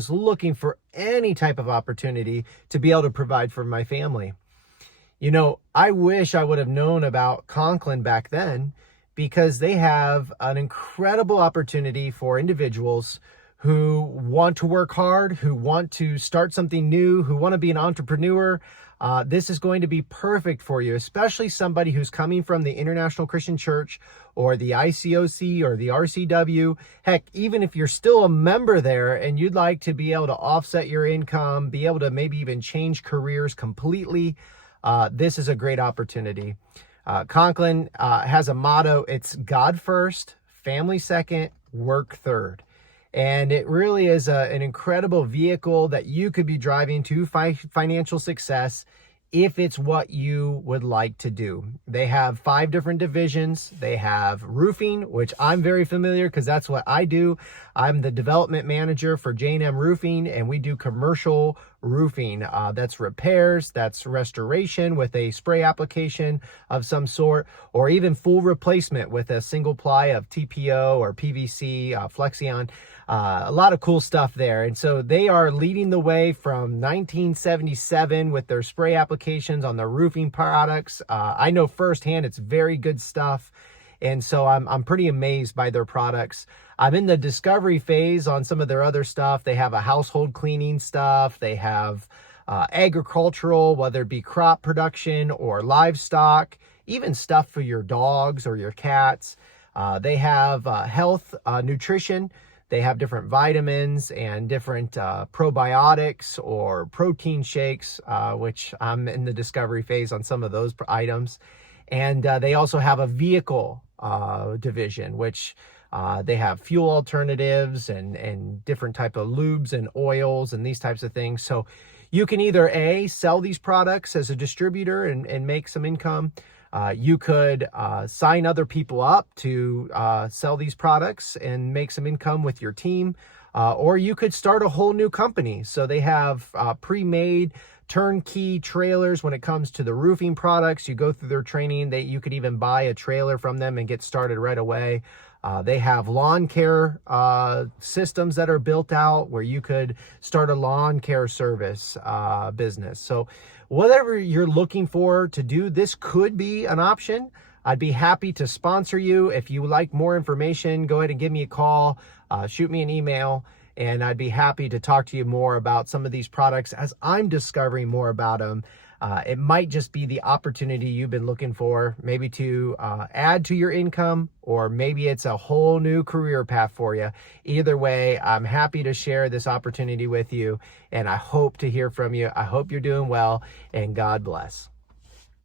was looking for any type of opportunity to be able to provide for my family. You know, I wish I would have known about Conklin back then, because they have an incredible opportunity for individuals who want to work hard, who want to start something new, who want to be an entrepreneur. This is going to be perfect for you, especially somebody who's coming from the International Christian Church or the ICOC or the RCW. Heck, even if you're still a member there and you'd like to be able to offset your income, be able to maybe even change careers completely, this is a great opportunity. Conklin has a motto. It's God first, family second, work third. And it really is an incredible vehicle that you could be driving to financial success if it's what you would like to do. They have 5 different divisions. They have roofing, which I'm very familiar because that's what I do. I'm the development manager for J&M Roofing, and we do commercial roofing. That's repairs, that's restoration with a spray application of some sort, or even full replacement with a single ply of TPO or PVC, Flexion. A lot of cool stuff there. And so they are leading the way from 1977 with their spray applications on their roofing products. I know firsthand it's very good stuff. And so I'm pretty amazed by their products. I'm in the discovery phase on some of their other stuff. They have a household cleaning stuff. They have agricultural, whether it be crop production or livestock, even stuff for your dogs or your cats. They have health, nutrition. They have different vitamins and different probiotics or protein shakes, which I'm in the discovery phase on some of those items. And they also have a vehicle division, which they have fuel alternatives and different type of lubes and oils and these types of things. So you can either sell these products as a distributor and make some income. You could sign other people up to sell these products and make some income with your team, or you could start a whole new company. So they have pre-made turnkey trailers when it comes to the roofing products. You go through their training. You could even buy a trailer from them and get started right away. They have lawn care systems that are built out where you could start a lawn care service business. So whatever you're looking for to do, this could be an option. I'd be happy to sponsor you. If you would like more information, go ahead and give me a call, shoot me an email, and I'd be happy to talk to you more about some of these products as I'm discovering more about them. It might just be the opportunity you've been looking for, maybe to add to your income, or maybe it's a whole new career path for you. Either way, I'm happy to share this opportunity with you, and I hope to hear from you. I hope you're doing well, and God bless.